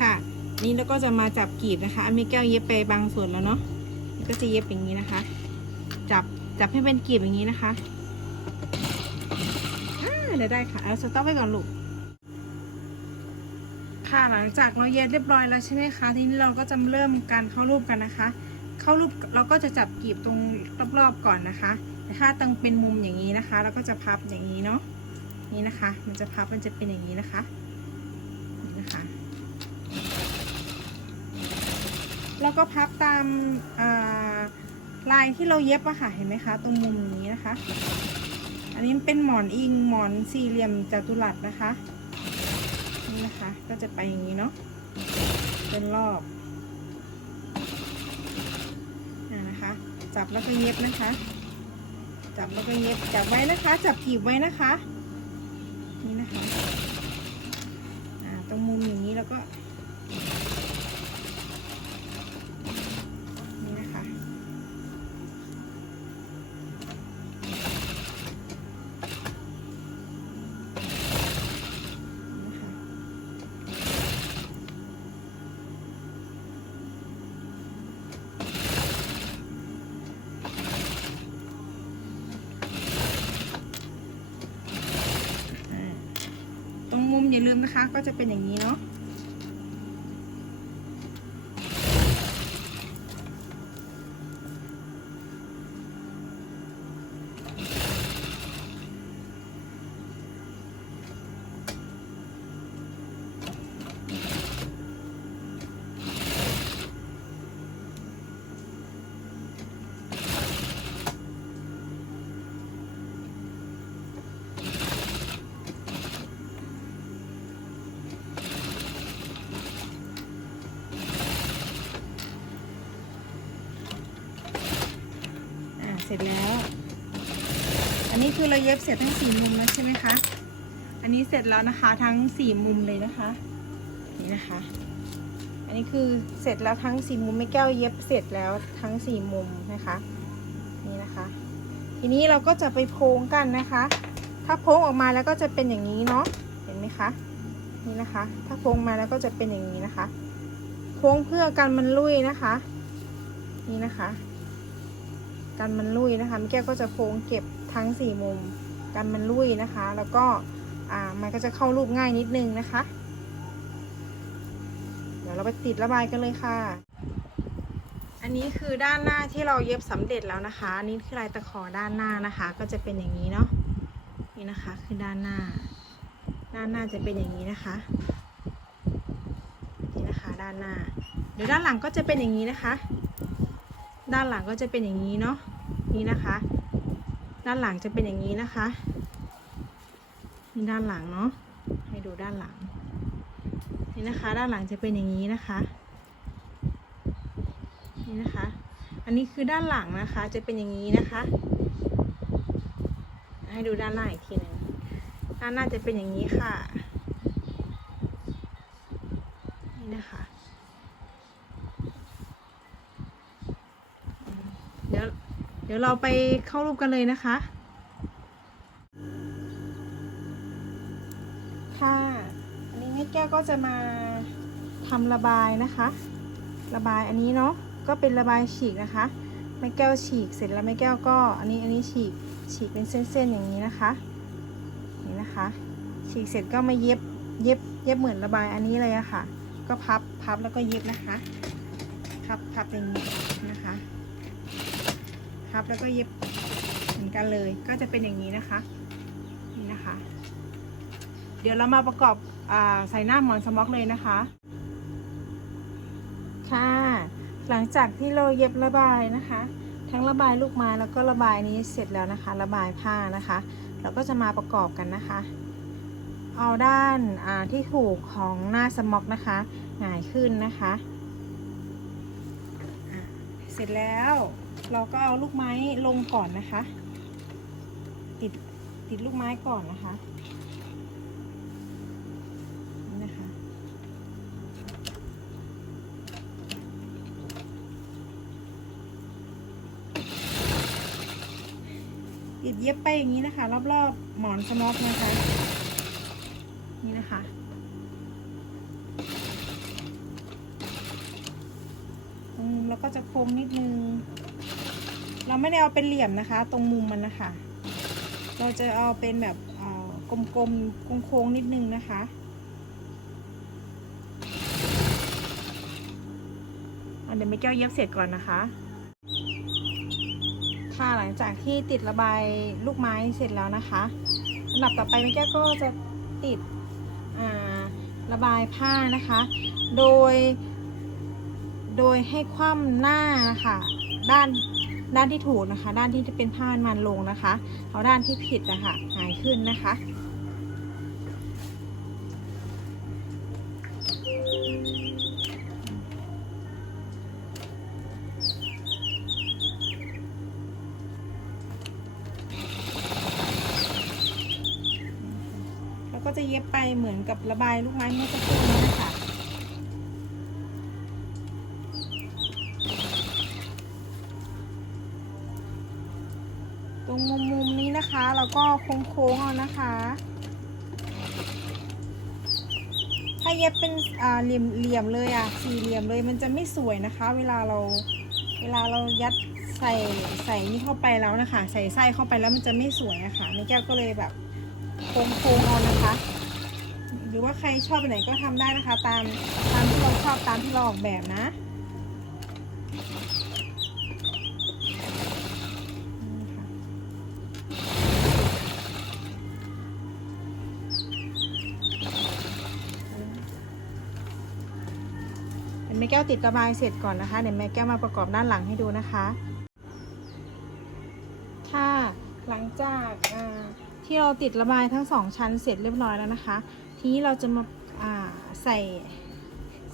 ค่ะ นี่แล้วก็จะมาจับกรีบนะคะมีแก้วเย็บไปบางส่วนแล้วเนาะก็จะเย็บอย่างนี้นะคะ จับจับให้เป็นกรีบอย่างนี้นะคะเดี๋ยวได้ค่ะเอาสต็อปไว้ก่อนลูกค่ะหลังจากเราเย็บเรียบร้อยแล้วใช่ไหมคะทีนี้เราก็จะเริ่มการเข้ารูปกันนะคะ เข้ารูปเราก็จะจับกรีบตรงรอบๆก่อนนะคะแต่ถ้าตรงเป็นมุมอย่างนี้นะคะ เราก็จะพับอย่างนี้เนาะนี่นะคะ มันจะพับมันจะเป็นอย่างนี้นะคะนี่นะคะ แล้วก็พับตามาลายที่เราเย็บอะค่ะ เห็นไหมคะ ตรงมุมนี้นะคะ อันนี้เป็นหมอนอิงหมอนสี่เหลี่ยมจัตุรัสนะคะ นี่นะคะ ก็จะไปอย่างนี้เนาะ เป็นรอบอ่านะคะ จับแล้วก็เย็บนะคะ จับแล้วก็เย็บ จับไว้นะคะ จับกีบไว้นะคะ นี่นะคะอ่าตรงมุมอย่างนี้แล้วก็ ลืมนะคะ ก็จะเป็นอย่างนี้เนาะ เสร็จแล้ว อันนี้คือเราเย็บเสร็จทั้งสี่มุมแล้วใช่ไหมคะ อันนี้เสร็จแล้วนะคะทั้งสี่มุมเลยนะคะ นี่นะคะ อันนี้คือเสร็จแล้วทั้งสี่มุมไม่แก้วเย็บเสร็จแล้วทั้งสี่มุมนะคะ นี่นะคะ ทีนี้เราก็จะไปโพงกันนะคะ ถ้าโพงออกมาแล้วก็จะเป็นอย่างนี้เนาะ เห็นไหมคะ นี่นะคะ ถ้าโพงมาแล้วก็จะเป็นอย่างนี้นะคะโพงเพื่อกันมันลุยนะคะ นี่นะคะ กันมันลุยนะคะแม่แก้วก็จะโพงเก็บทั้งสี่มุมกันมันลุยนะคะ แล้วก็อ่ามันก็จะเข้ารูปง่ายนิดนึงนะคะ เดี๋ยวเราไปติดระบายกันเลยค่ะ อันนี้คือด้านหน้าที่เราเย็บสำเร็จแล้วนะคะอันนี้คือลายตะขอด้านหน้านะคะ ก็จะเป็นอย่างนี้เนาะนี่นะคะคือด้านหน้า ด้านหน้าจะเป็นอย่างนี้นะคะนี่นะคะด้านหน้าเดี๋ยวด้านหลังก็จะเป็นอย่างนี้นะคะ ด้านหลังก็จะเป็นอย่างนี้เนาะนี่นะคะ ด้านหลังจะเป็นอย่างนี้นะคะนี่ด้านหลังเนาะให้ดูด้านหลัง นี่นะคะ ด้านหลังจะเป็นอย่างนี้นะคะ นี่นะคะ อันนี้คือด้านหลังนะคะ จะเป็นอย่างนี้นะคะ ให้ดูด้านหน้าอีกทีหนึ่งด้านหน้าจะเป็นอย่างนี้ค่ะ นี่นะคะ เดี๋ยว เดี๋ยวเราไปเข้ารูปกันเลยนะคะ ค่ะอันนี้แม่แก้วก็จะมาทำระบายนะคะ ระบายอันนี้เนาะก็เป็นระบายฉีกนะคะแม่แก้วฉีกเสร็จแล้วแม่แก้วก็อันนี้อันนี้ฉีกฉีกเป็นเส้นๆอย่างนี้นะคะนี่นะคะ ฉีกเสร็จก็มาเย็บเย็บเย็บเหมือนระบายอันนี้เลยอะค่ะ ก็พับพับแล้วก็เย็บนะคะ พับพับอย่างนี้นะคะ พับแล้วก็เย็บเหมือนกันเลย ก็จะเป็นอย่างนี้นะคะ นี่นะคะ เดี๋ยวเรามาประกอบอใส่หน้าหมอนสม็อกเลยนะคะ ค่ะ หลังจากที่เราเย็บระบายนะคะ ทั้งระบายลูกไม้แล้วก็ระบายนี้เสร็จแล้วนะคะ ระบายผ้านะคะ เราก็จะมาประกอบกันนะคะ เอาด้านาที่ถูกของหน้าสม็อกนะคะหงายขึ้นนะคะ เสร็จแล้ว เราก็เอาลูกไม้ลงก่อนนะคะ ติดติดลูกไม้ก่อนนะคะนี่นะคะ ติดเย็บไปอย่างนี้นะคะ รอบๆหมอนสม็อกนะคะ นี่นะคะแล้วก็จะโค้งนิดนึง เราไม่ได้เอาเป็นเหลี่ยมนะคะ ตรงมุมมันนะคะ เราจะเอาเป็นแบบกลมๆโค้งๆนิดนึงนะคะเดี๋ยวไม่แก้วเย็บเสร็จก่อนนะคะ ค่ะหลังจากที่ติดระบายลูกไม้เสร็จแล้วนะคะอันดับต่อไปแม่แก้วก็จะติดระบายผ้านะคะ โดย โดยให้คว่ำหน้านะคะด้าน ด้านที่ถูกนะคะ ด้านที่จะเป็นผ้ามันลงนะคะ เอาด้านที่ผิดนะคะหายขึ้นนะคะแล้วก็จะเย็บไปเหมือนกับระบายลูกไม้เมื่อสักครู่นี้นะคะ ตรงมุมมุมๆนี้นะคะแล้วก็ โค้งๆเอานะคะ ถ้าเย็บเป็นอ่าเหลี่ยมเหลี่ยมเลยอะสี่เหลี่ยมเลยมันจะไม่สวยนะคะ เวลาเราเวลาเรายัดใส่ใส่นี่เข้าไปแล้วนะคะ ใส่ไส้เข้าไปแล้วมันจะไม่สวยอะคะ่ะนี่แก้วก็เลยแบบโค้งๆเอานะคะ หรือว่าใครชอบแบบไหนก็ทำได้นะคะ ตามตามที่เราชอบตามที่เราออกแบบนะ ติดระบายเสร็จก่อนนะคะเดี๋ยวแม่แก้วมาประกอบด้านหลังให้ดูนะคะ ค่ะหลังจากที่เราติดระบายทั้งสองชั้นเสร็จเรียบร้อยแล้วนะคะ ทีนี้เราจะมาาใส่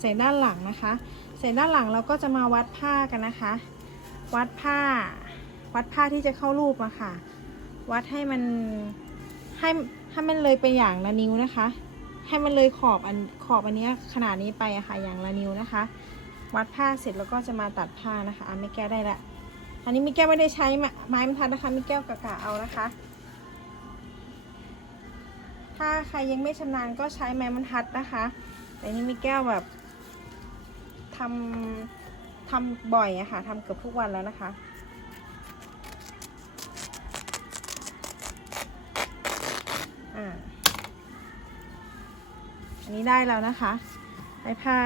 ใส่ด้านหลังนะคะ ใส่ด้านหลังเราก็จะมาวัดผ้ากันนะคะ วัดผ้า วัดผ้าที่จะเข้ารูปอะค่ะ วัดให้มันให้ให้มันเลยไปอย่างละนิ้วนะคะ ให้มันเลยขอบอันขอบอันเนี้ยขนาดนี้ไปอะค่ะอย่างละนิ้วนะคะ วัดผ้าเสร็จแล้วก็จะมาตัดผ้านะคะอะไม่แก้วได้ละ อันนี้ไม่แก้วไม่ได้ใช้ไม้ไม้บรรทัดนะคะไม่แก้วกะกะเอานะคะ ถ้าใครยังไม่ชำนาญก็ใช้ไม้บรรทัดนะคะ แต่นี่ม่แก้วแบบทำทำบ่อยอะค่ะทำเกือบทุกวันแล้วนะคะอันนี้ได้แล้วนะคะได้ผ้า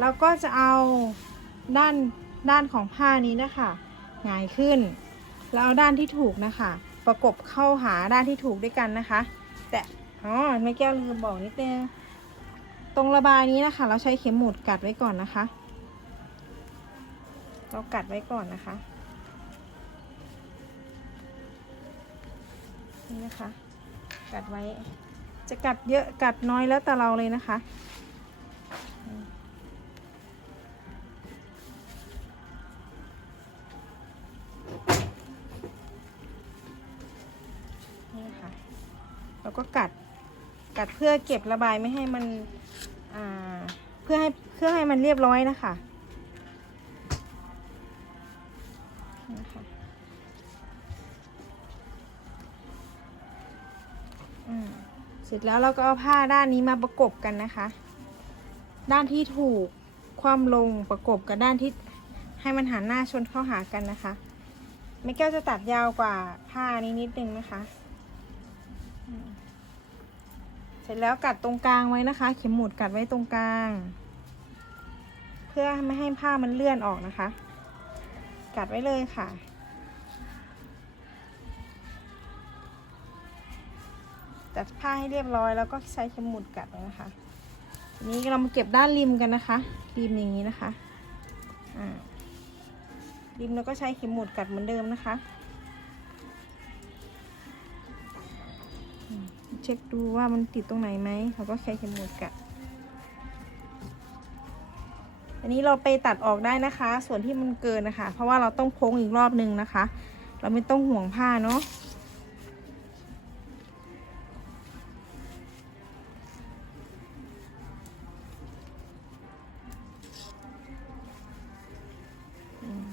เราก็จะเอาด้านด้านของผ้านี้นะคะหงายขึ้น แล้วเอาด้านที่ถูกนะคะ ประกบเข้าหาด้านที่ถูกด้วยกันนะคะ แต่อ๋อไม่แก้วลืมบอกนิดนึงตรงระบายนี้นะคะ เราใช้เข็มหมุดกัดไว้ก่อนนะคะ เรากัดไว้ก่อนนะคะนี่นะคะ กัดไว้จะกัดเยอะกัดน้อยแล้วแต่เราเลยนะคะ ก็กัด กัดเพื่อเก็บระบายไม่ให้มันเพื่อให้เพื่อให้มันเรียบร้อยนะคะนะคะเสร็จแล้วเราก็เอาผ้าด้านนี้มาประกบกันนะคะ ด้านที่ถูกความลงประกบกับด้านที่ให้มันหันหน้าชนเข้าหากันนะคะแม่แก้วจะตัดยาวกว่าผ้านี้นิดนึงนะคะ เสร็จแล้วกัดตรงกลางไว้นะคะ เข็มหมุดกัดไว้ตรงกลาง เพื่อไม่ให้ผ้ามันเลื่อนออกนะคะ กัดไว้เลยค่ะตัดผ้าให้เรียบร้อยแล้วก็ใช้เข็มหมุดกัดนะคะทีนี้เรามาเก็บด้านริมกันนะคะ ริมอย่างนี้นะคะ อ่าริมเราก็ใช้เข็มหมุดกัดเหมือนเดิมนะคะ เช็คดูว่ามันติดตรงไหนไหมเราก็ใช้เข็มหมุดกัดอันนี้เราไปตัดออกได้นะคะ ส่วนที่มันเกินนะคะ เพราะว่าเราต้องโค้งอีกรอบนึงนะคะ เราไม่ต้องห่วงผ้าเนาะอืม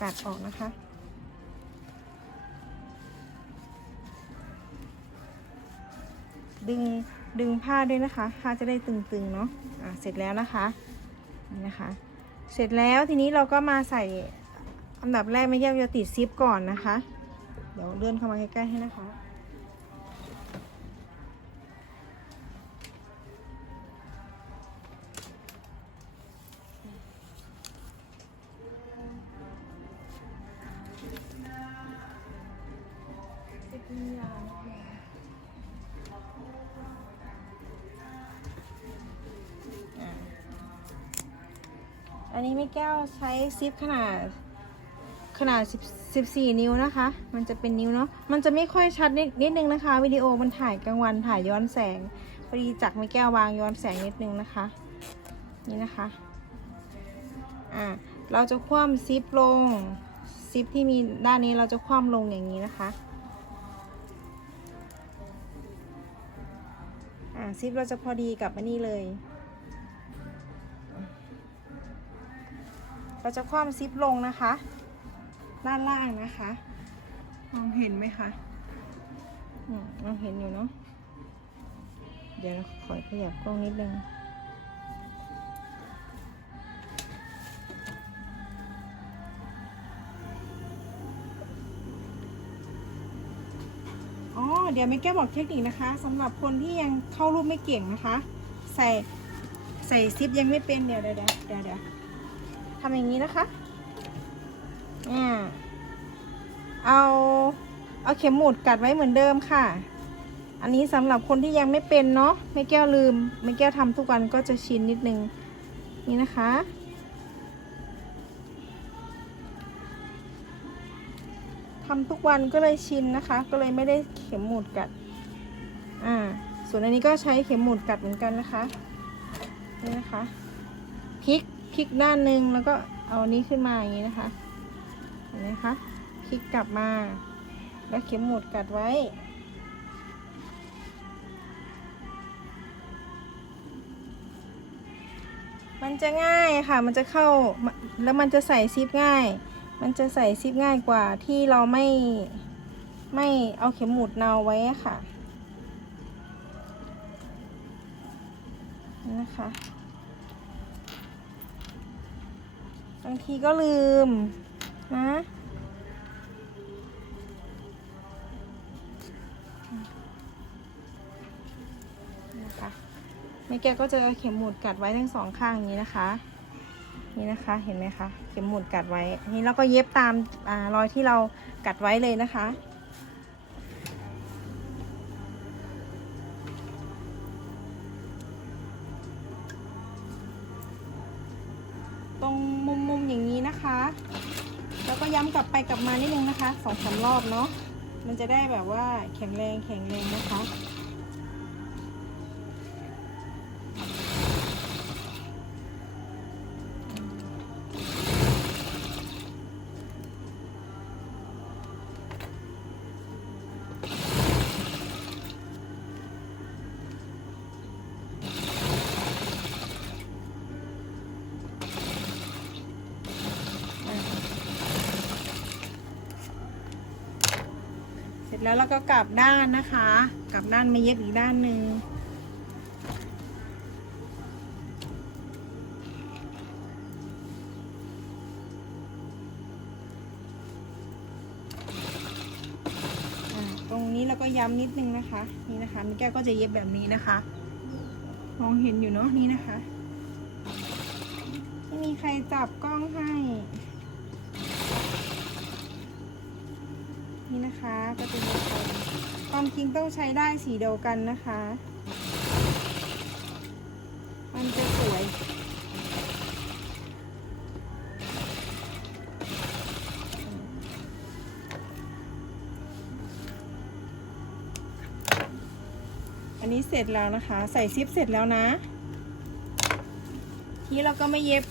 กัดออกนะคะ ดึงดึงผ้าด้วยนะคะ ผ้าจะได้ตึงๆเนาะอะเสร็จแล้วนะคะนี่นะคะ เสร็จแล้วทีนี้เราก็มาใส่อันดับแรกไม่แยกจะติดซิปก่อนนะคะ เดี๋ยวเลื่อนเข้ามาใกล้ๆให้นะคะ แก้วใช้ซิปขนาดขนาด10 14 นิ้วนะคะ มันจะเป็นนิ้วเนาะ มันจะไม่ค่อยชัดนิดนิดนึงนะคะ วิดีโอมันถ่ายกลางวันถ่ายย้อนแสงพอดีจักรไม่แก้ววางย้อนแสงนิดนึงนะคะ นี่นะคะ อ่า เราจะคว่ำซิปลง ซิปที่มีด้านนี้เราจะคว่ำลงอย่างนี้นะคะ อ่า ซิปเราจะพอดีกับอันนี้เลย เราจะคว่ำซิปลงนะคะ ด้านล่างนะคะ มองเห็นไหมคะอืมมองเห็นอยู่เนาะเดี๋ยวขอขยับกล้องนิดนึงอ๋อเดี๋ยวไม่แก้บอกเทคนิคนะคะสำหรับคนที่ยังเข้ารูปไม่เก่งนะคะ ใส่ใส่ซิปยังไม่เป็นเดี๋ยวเดี๋ยวเดี๋ยวเดี๋ยวเดี๋ยว ทำอย่างนี้นะคะอ่าเอาเอาเข็มหมุดกัดไว้เหมือนเดิมค่ะ อันนี้สำหรับคนที่ยังไม่เป็นเนาะไม่แก้วลืม ไม่แก้วทำทุกวันก็จะชินนิดนึง นี่นะคะ ทำทุกวันก็เลยชินนะคะ ก็เลยไม่ได้เข็มหมุดกัด อ่า ส่วนอันนี้ก็ใช้เข็มหมุดกัดเหมือนกันนะคะ นี่นะคะพลิก พลิกด้านหนึ่งแล้วก็เอานี้ขึ้นมาอย่างนี้นะคะ เห็นไหมคะ พลิกกลับมา แล้วเข็มหมุดกัดไว้ มันจะง่ายค่ะ มันจะเข้า แล้วมันจะใส่ซิปง่าย มันจะใส่ซิปง่ายกว่าที่เราไม่ ไม่เอาเข็มหมุดเนาไว้ค่ะ นะคะ บางทีก็ลืมนะนะคะแม่แกก็จะเข็มหมุดกัดไว้ทั้งสองข้างอย่างนี้นะคะ นี่นะคะเห็นไหมคะ เข็มหมุดกัดไว้ นี่เราก็เย็บตามอรอยที่เรากัดไว้เลยนะคะ ตรงมุมมุมๆอย่างนี้นะคะ แล้วก็ย้ำกลับ ไปกลับมานิดนึงนะคะสองสามรอบเนาะมันจะได้แบบว่าแข็งแรงแข็งแรงนะคะ แล้วเราก็กลับด้านนะคะ กลับด้านมาเย็บอีกด้านหนึ่งอ่าตรงนี้เราก็ย้ำนิดนึงนะคะ นี่นะคะมิแก้วก็จะเย็บแบบนี้นะคะ มองเห็นอยู่เนาะนี่นะคะ ไม่มีใครจับกล้องให้ นี่นะคะก็จะมีความจริงต้องใช้ได้สีเดียวกันนะคะ มันจะสวยอันนี้เสร็จแล้วนะคะ ใส่ซิปเสร็จแล้วนะ ทีเราก็ไม่เย็บ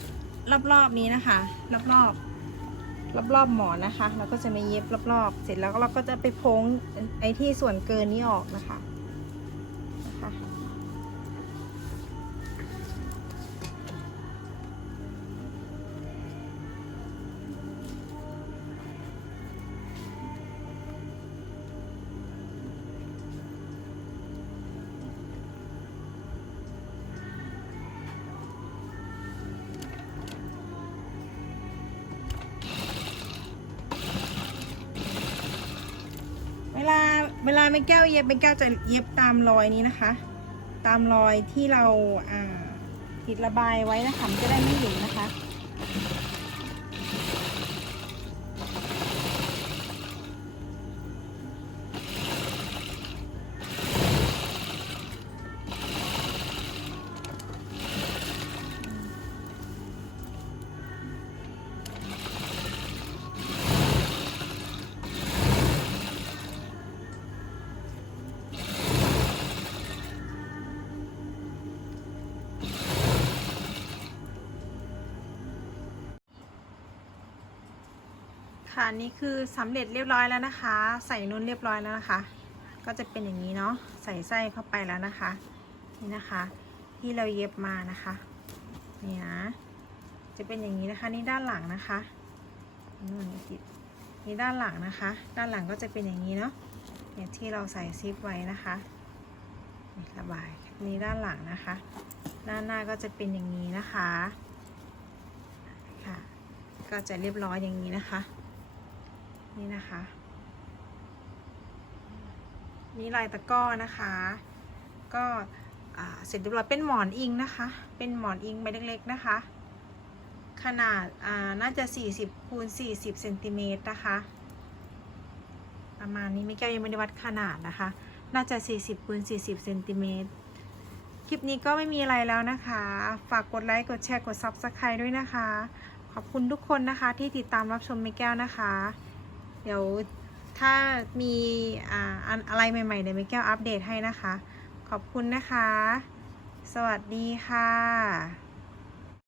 รอบๆนี้นะคะ รอบๆ รอบๆหมอนนะคะ เราก็จะมาเย็บรอบๆ เสร็จแล้วเราก็จะไปโพ้งไอ้ที่ส่วนเกินนี้ออกนะคะนะคะ ไม่แก้วเย็บไม่แก้วจะเย็บตามรอยนี้นะคะ ตามรอยที่เราติดระบายไว้นะคะมันจะได้ไม่หยุนะคะ ค่ะนี่คือสำเร็จเรียบร้อยแล้วนะคะ ใส่นุ่นเรียบร้อยแล้วนะคะ ก็จะเป็นอย่างนี้เนาะใส่ไส้เข้าไปแล้วนะคะนี่นะคะ ที่เราเย็บมานะคะนี่นะจะเป็นอย่างนี้นะคะนี่ด้านหลังนะคะนู่นนี่ติดนี่ด้านหลังนะคะ ด้านหลังก็จะเป็นอย่างนี้เนาะเนี่ยที่เราใส่ซิปไว้นะคะนี่ระบายนี่ด้านหลังนะคะ ด้านหน้าก็จะเป็นอย่างนี้นะคะค่ะ ก็จะเรียบร้อยอย่างนี้นะคะ นี่นะคะ นี่ลายตะก้อนะคะ ก็เสร็จเรียบร้อยเป็นหมอนอิงนะคะ เป็นหมอนอิงใบเล็กๆนะคะ ขนาดอ่าน่าจะ 40คูณ40เซนติเมตรนะคะ ประมาณนี้ไม่แก้วยังไม่ได้วัดขนาดนะคะ น่าจะ 40คูณ40เซนติเมตรคลิปนี้ก็ไม่มีอะไรแล้วนะคะ ฝากกดไลค์ กดแชร์ กด Subscribe ด้วยนะคะ ขอบคุณทุกคนนะคะที่ติดตามรับชมไม่แก้วนะคะ เดี๋ยวถ้ามีอ่าอันอะไรใหม่ๆเดี๋ยวไม่แก้วอัปเดตให้นะคะ ขอบคุณนะคะ สวัสดีค่ะ